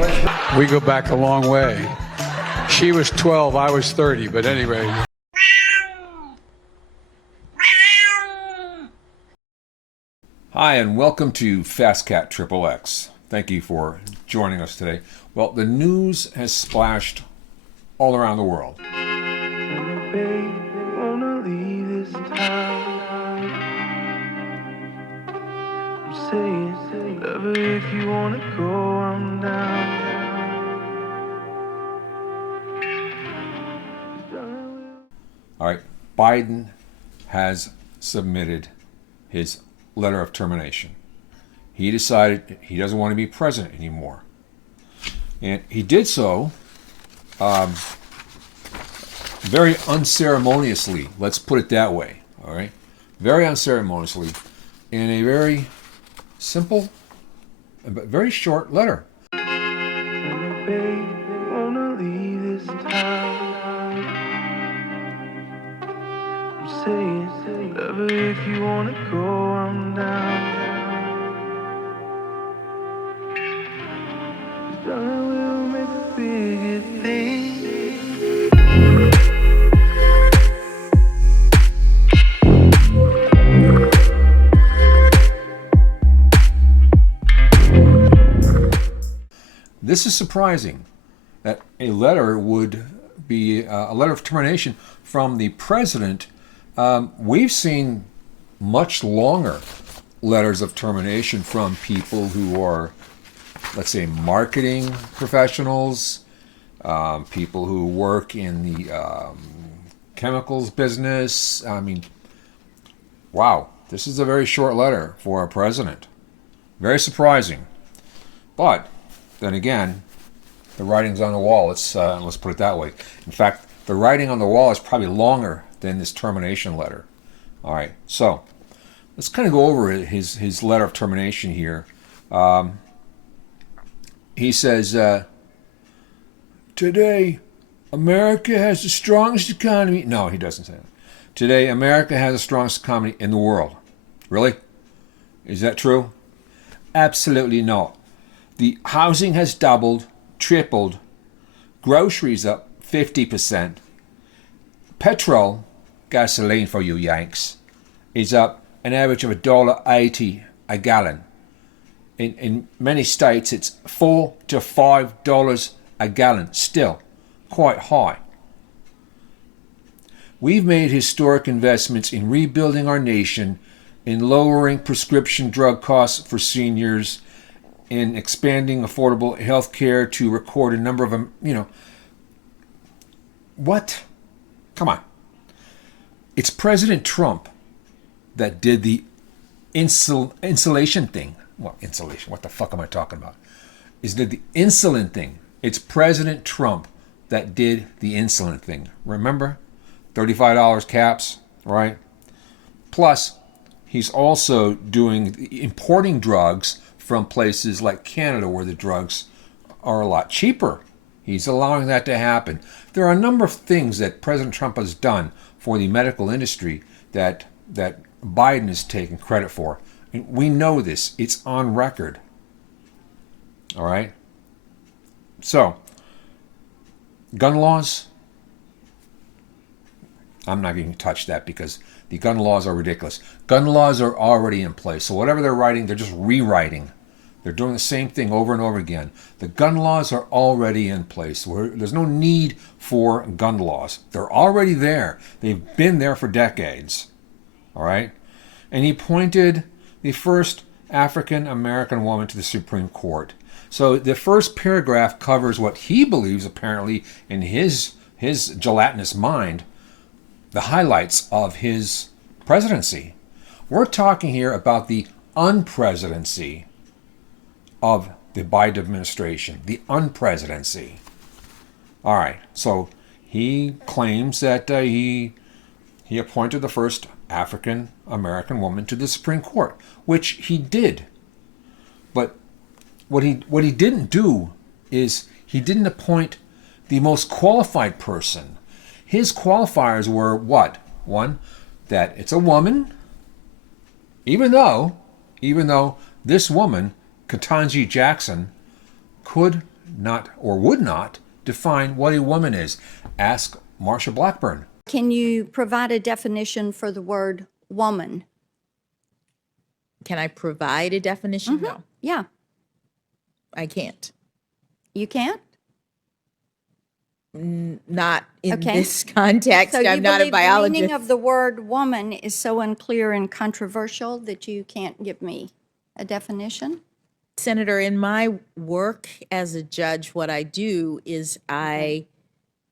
dick. We go back a long way. She was 12, I was 30, but anyway. Hi, and welcome to Fastcat Triple X. Thank you for joining us today. Well, the news has splashed all around the world. If you wanna go, I'm down. All right, Biden has submitted his letter of termination. He decided he doesn't want to be president anymore. And he did so very unceremoniously, let's put it that way, all right? Very unceremoniously, in a very simple but very short letter. If you wanna go, I'm down. We'll make a bigger thing. This is surprising that a letter would be a letter of termination from the president. We've seen much longer letters of termination from people who are, let's say, marketing professionals, people who work in the chemicals business. I mean, wow, this is a very short letter for a president. Very surprising. But then again, the writing's on the wall. Let's put it that way. In fact, the writing on the wall is probably longer than this termination letter. All right, so let's kind of go over his letter of termination here. He says, today, America has the strongest economy. No, he doesn't say that. Today, America has the strongest economy in the world. Really? Is that true? Absolutely not. The housing has doubled, tripled, groceries up 50%. Petrol, gasoline for you Yanks, is up an average of $1.80 a gallon. In many states, it's $4 to $5 a gallon. Still quite high. We've made historic investments in rebuilding our nation, in lowering prescription drug costs for seniors, in expanding affordable health care to record a number of, what? Come on. It's President Trump that did the insulation thing. Well, insulation, what the fuck am I talking about? Is did the insulin thing. It's President Trump that did the insulin thing. Remember? $35 caps, right? Plus, he's also importing drugs from places like Canada where the drugs are a lot cheaper. He's allowing that to happen. There are a number of things that President Trump has done for the medical industry that Biden is taking credit for. And we know this. It's on record. All right? So, gun laws, I'm not going to touch that because the gun laws are ridiculous. Gun laws are already in place. So whatever they're writing, they're just rewriting. They're doing the same thing over and over again. The gun laws are already in place. There's no need for gun laws. They're already there. They've been there for decades. All right? And he appointed the first African American woman to the Supreme Court. So the first paragraph covers what he believes, apparently, in his gelatinous mind, the highlights of his presidency. We're talking here about the unpresidency of the Biden administration, the unpresidency. All right, so he claims that he appointed the first African American woman to the Supreme Court, which he did. But what he didn't do is he didn't appoint the most qualified person. His qualifiers were what? One, that it's a woman, even though this woman, Ketanji Jackson, could not or would not define what a woman is. Ask Marsha Blackburn. Can you provide a definition for the word woman? Can I provide a definition? No, Yeah, I can't. you can't? Not in Okay. this context. So you I'm not a believe the biologist. meaning of the word woman is so unclear and controversial that you can't give me a definition? Senator, in my work as a judge, what I do is I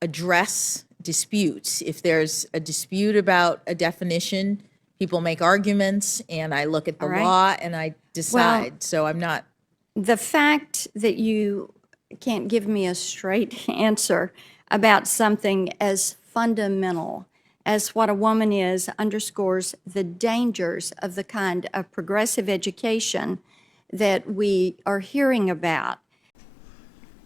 address disputes. If there's a dispute about a definition, people make arguments, and I look at the All right. law and I decide. So I'm not. The fact that you can't give me a straight answer about something as fundamental as what a woman is underscores the dangers of the kind of progressive education that we are hearing about.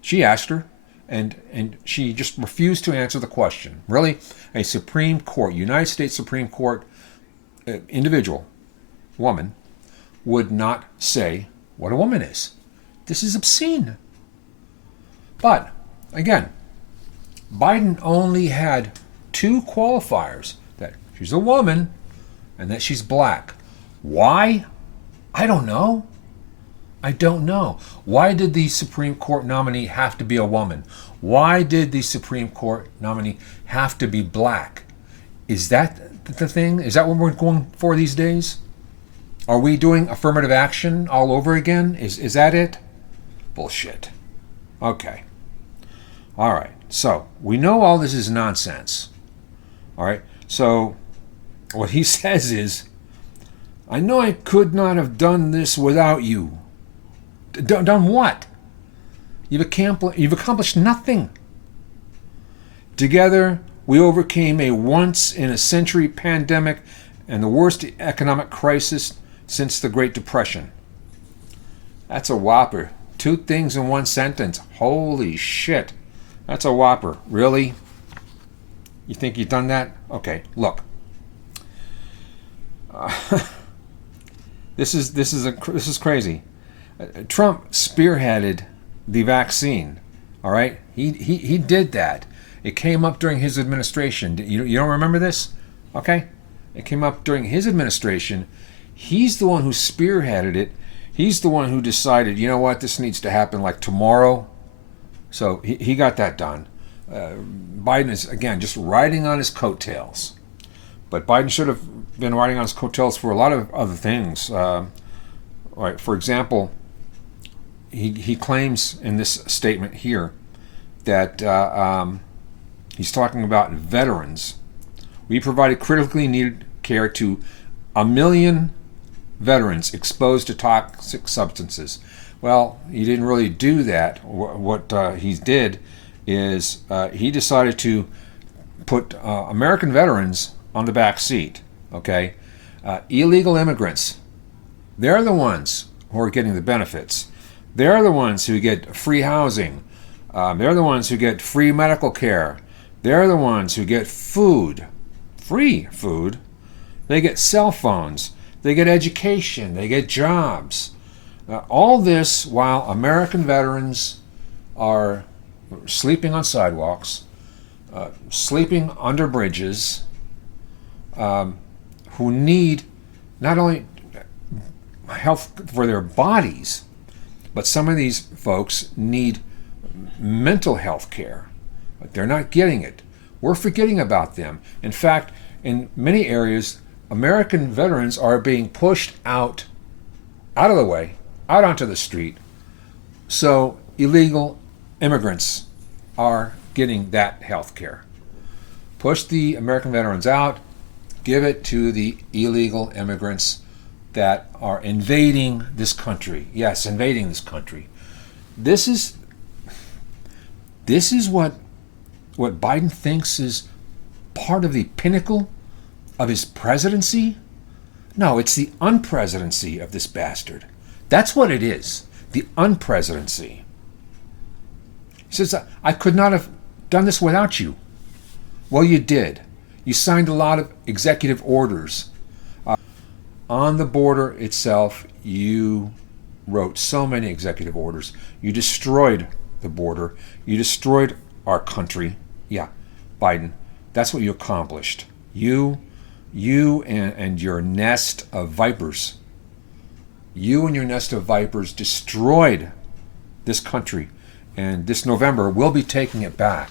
She asked her, and she just refused to answer the question. Really, a Supreme Court, United States Supreme Court individual, woman, would not say what a woman is. This is obscene. But, again, Biden only had two qualifiers, that she's a woman and that she's black. Why? I don't know. I don't know. Why did the Supreme Court nominee have to be a woman? Why did the Supreme Court nominee have to be black? Is that the thing? Is that what we're going for these days? Are we doing affirmative action all over again? Is that it? Bullshit. Okay. All right. So we know all this is nonsense. All right. So what he says is, I know I could not have done this without you. Done what? You've accomplished nothing. Together, we overcame a once-in-a-century pandemic and the worst economic crisis since the Great Depression. That's a whopper. Two things in one sentence. Holy shit. That's a whopper. Really? You think you've done that? Okay, look. This is crazy. Trump spearheaded the vaccine. All right, he did that. It came up during his administration. You don't remember this? Okay, it came up during his administration. He's the one who spearheaded it. He's the one who decided, you know what, this needs to happen like tomorrow. So he got that done. Biden is, again, just riding on his coattails. But Biden should have been riding on his coattails for a lot of other things. All right, for example, he claims in this statement here that he's talking about veterans. We provided critically needed care to 1 million veterans exposed to toxic substances. Well, he didn't really do that. What he did is he decided to put American veterans on the back seat. Okay, illegal immigrants, they're the ones who are getting the benefits. They're the ones who get free housing. They're the ones who get free medical care. They're the ones who get food, free food. They get cell phones. They get education. They get jobs. All this while American veterans are sleeping on sidewalks, sleeping under bridges, who need not only health for their bodies, but some of these folks need mental health care. But they're not getting it. We're forgetting about them. In fact, in many areas, American veterans are being pushed out of the way, out onto the street. So illegal immigrants are getting that health care. Push the American veterans out, give it to the illegal immigrants that are invading this country. Yes, invading this country. This is what Biden thinks is part of the pinnacle of his presidency. No, it's the unpresidency of this bastard. That's what it is, the unpresidency. He says, I could not have done this without you. Well, you did. You signed a lot of executive orders. On the border itself, you wrote so many executive orders. You destroyed the border. You destroyed our country. Yeah, Biden, that's what you accomplished. You and your nest of vipers. You and your nest of vipers destroyed this country. And this November, we'll be taking it back.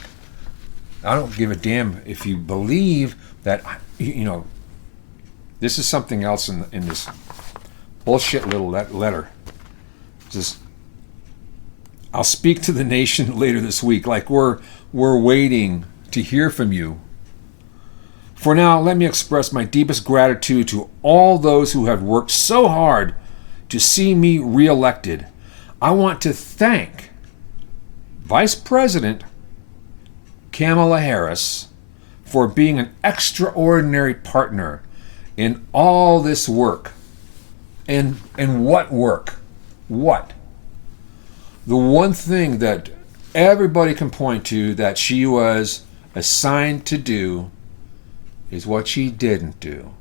I don't give a damn if you believe that, this is something else in this bullshit little letter. Just, I'll speak to the nation later this week, like we're waiting to hear from you. For now, let me express my deepest gratitude to all those who have worked so hard to see me reelected. I want to thank Vice President Kamala Harris for being an extraordinary partner in all this work. And what work? What? The one thing that everybody can point to that she was assigned to do is what she didn't do.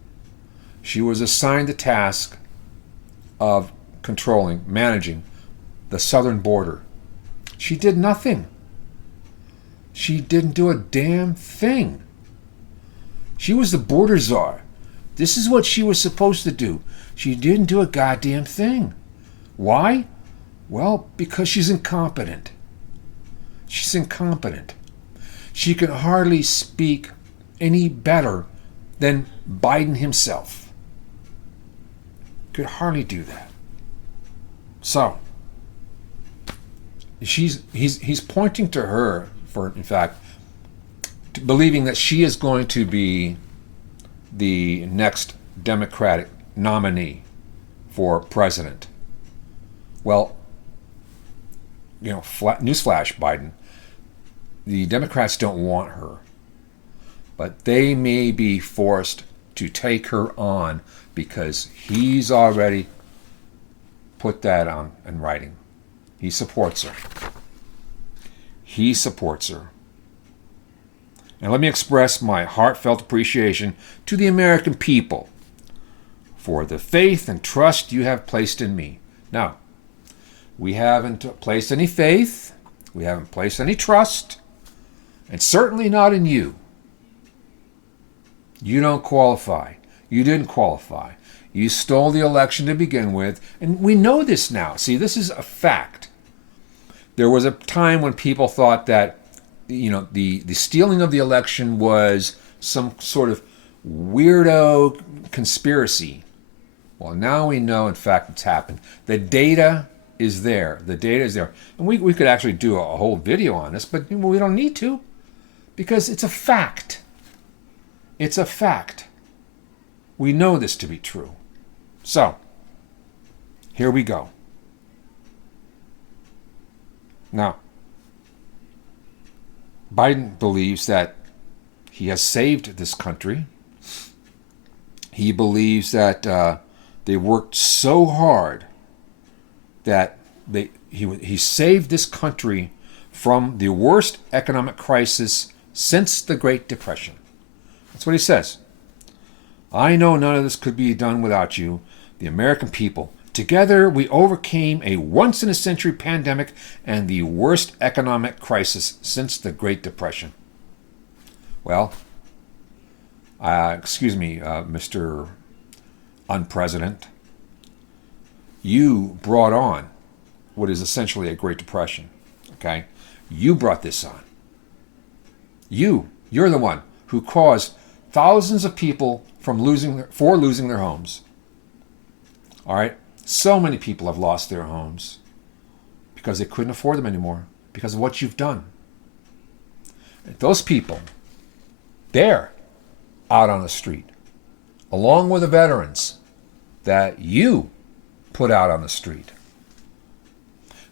She was assigned the task of managing the southern border. She did nothing. She didn't do a damn thing. She was the border czar. This is what she was supposed to do. She didn't do a goddamn thing. Why? Well, because she's incompetent. She's incompetent. She can hardly speak any better than Biden himself. Could hardly do that. So, he's pointing to her for, in fact, believing that she is going to be the next Democratic nominee for president. Well, newsflash, Biden, the Democrats don't want her, but they may be forced to take her on because he's already put that on in writing. He supports her. He supports her. And let me express my heartfelt appreciation to the American people for the faith and trust you have placed in me. Now, we haven't placed any faith, we haven't placed any trust, and certainly not in you. You don't qualify. You didn't qualify. You stole the election to begin with, and we know this now. See, this is a fact. There was a time when people thought that, the stealing of the election was some sort of weirdo conspiracy. Well, now we know, in fact, it's happened. The data is there. The data is there. And we could actually do a whole video on this, but we don't need to because it's a fact. It's a fact. We know this to be true. So, here we go. Now, Biden believes that he has saved this country. He believes that they worked so hard that he saved this country from the worst economic crisis since the Great Depression. That's what he says. I know none of this could be done without you, the American people. Together, we overcame a once-in-a-century pandemic and the worst economic crisis since the Great Depression. Well, excuse me, Mr. Unpresident, you brought on what is essentially a Great Depression, okay? You brought this on. You're the one who caused thousands of people losing their homes. All right? So many people have lost their homes because they couldn't afford them anymore because of what you've done. And those people, they're out on the street, along with the veterans that you put out on the street.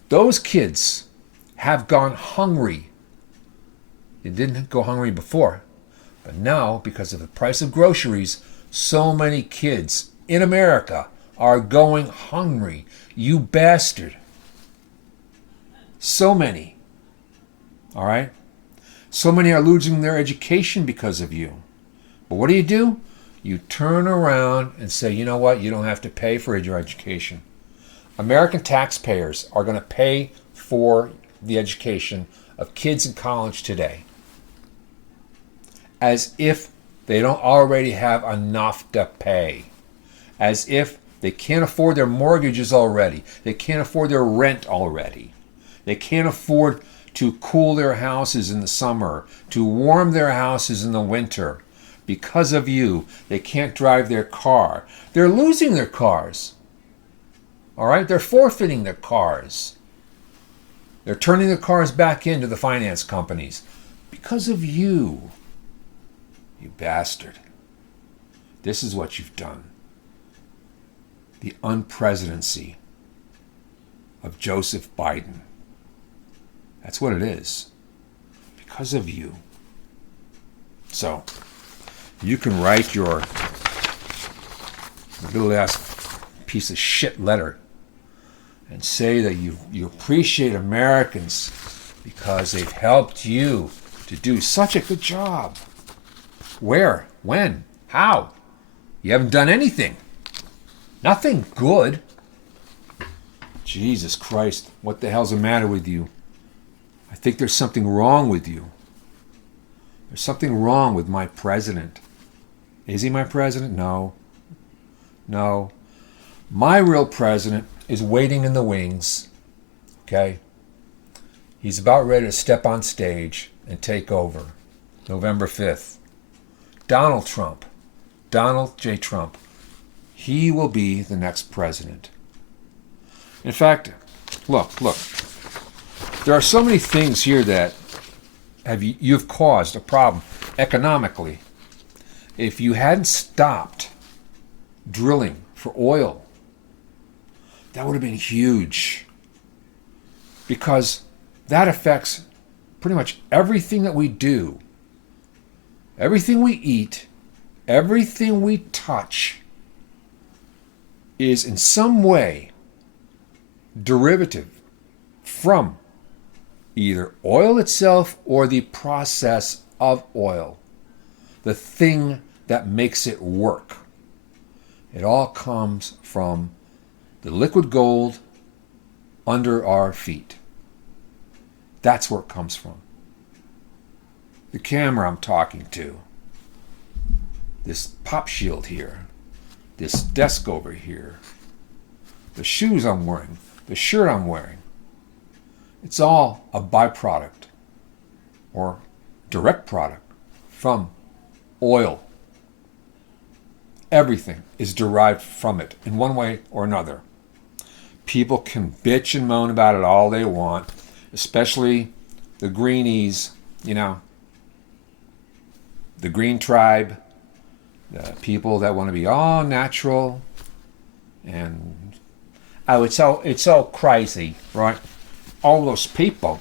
Those kids have gone hungry. They didn't go hungry before, but now, because of the price of groceries, so many kids in America are going hungry. You bastard. So many. All right? So many are losing their education because of you. But what do? You turn around and say, you know what? You don't have to pay for your education. American taxpayers are going to pay for the education of kids in college today. As if they don't already have enough to pay. As if they can't afford their mortgages already. They can't afford their rent already. They can't afford to cool their houses in the summer, to warm their houses in the winter. Because of you, they can't drive their car. They're losing their cars. All right? They're forfeiting their cars. They're turning the cars back into the finance companies. Because of you. You bastard. This is what you've done. The unpresidency of Joseph Biden. That's what it is. Because of you. So, you can write your little ass piece of shit letter and say that you appreciate Americans because they've helped you to do such a good job. Where? When? How? You haven't done anything. Nothing good. Jesus Christ, what the hell's the matter with you? I think there's something wrong with you. There's something wrong with my president. Is he my president? No. No. My real president is waiting in the wings. Okay? He's about ready to step on stage and take over. November 5th. Donald Trump. Donald J. Trump. He will be the next president. In fact, look. There are so many things here that you've caused a problem economically. If you hadn't stopped drilling for oil, that would have been huge. Because that affects pretty much everything that we do. Everything we eat, everything we touch is in some way derivative from either oil itself or the process of oil, the thing that makes it work. It all comes from the liquid gold under our feet. That's where it comes from. The camera I'm talking to, this pop shield here, this desk over here, the shoes I'm wearing, the shirt I'm wearing, it's all a byproduct or direct product from oil. Everything is derived from it in one way or another. People can bitch and moan about it all they want, especially the greenies, the green tribe, the people that want to be all natural and it's all crazy, right? All those people.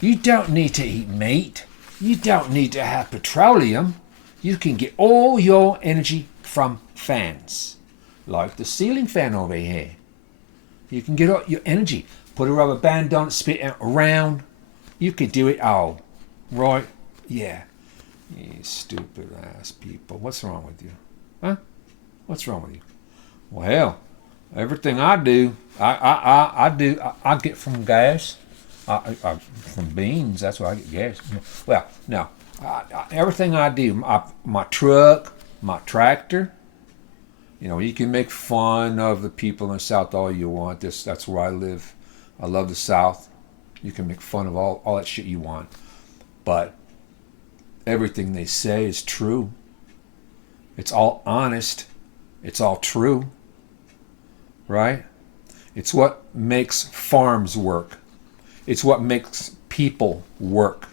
You don't need to eat meat. You don't need to have petroleum. You can get all your energy from fans, like the ceiling fan over here. You can get all your energy. Put a rubber band on it, spit it around. You can do it all, right? Yeah. You stupid ass people. What's wrong with you? Huh? What's wrong with you? Well, hell, everything I do, I get from gas. From beans, that's where I get gas. Well, no. Everything I do, my truck, my tractor, you can make fun of the people in the South all you want. That's where I live. I love the South. You can make fun of all that shit you want. But everything they say is true. It's all honest. It's all true. Right? It's what makes farms work. It's what makes people work.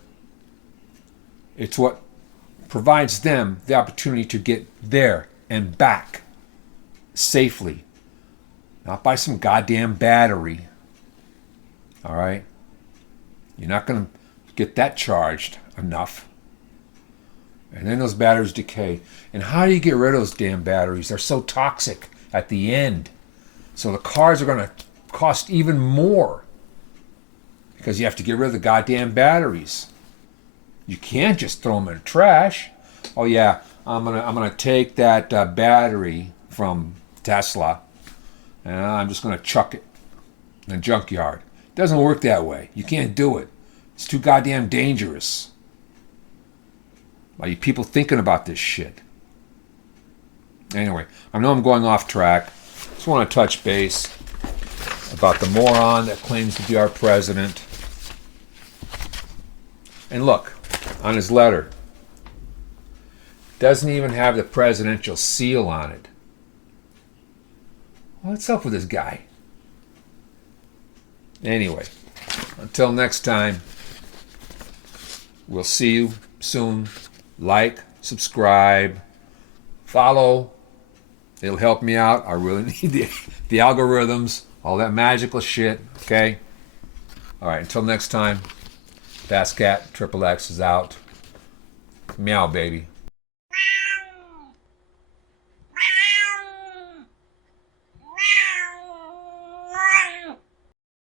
It's what provides them the opportunity to get there and back safely. Not by some goddamn battery. All right? You're not going to get that charged enough. And then those batteries decay. And how do you get rid of those damn batteries? They're so toxic at the end. So the cars are going to cost even more. Because you have to get rid of the goddamn batteries. You can't just throw them in the trash. Oh yeah, I'm gonna take that battery from Tesla, and I'm just gonna chuck it in the junkyard. It doesn't work that way. You can't do it. It's too goddamn dangerous. Are you people thinking about this shit? Anyway, I know I'm going off track. Just want to touch base about the moron that claims to be our president. And look, on his letter, doesn't even have the presidential seal on it. What's up with this guy? Anyway, until next time, we'll see you soon. Like, subscribe, follow. It'll help me out. I really need the algorithms, all that magical shit, okay? All right, until next time, Fast Cat Triple X is out. Meow, baby.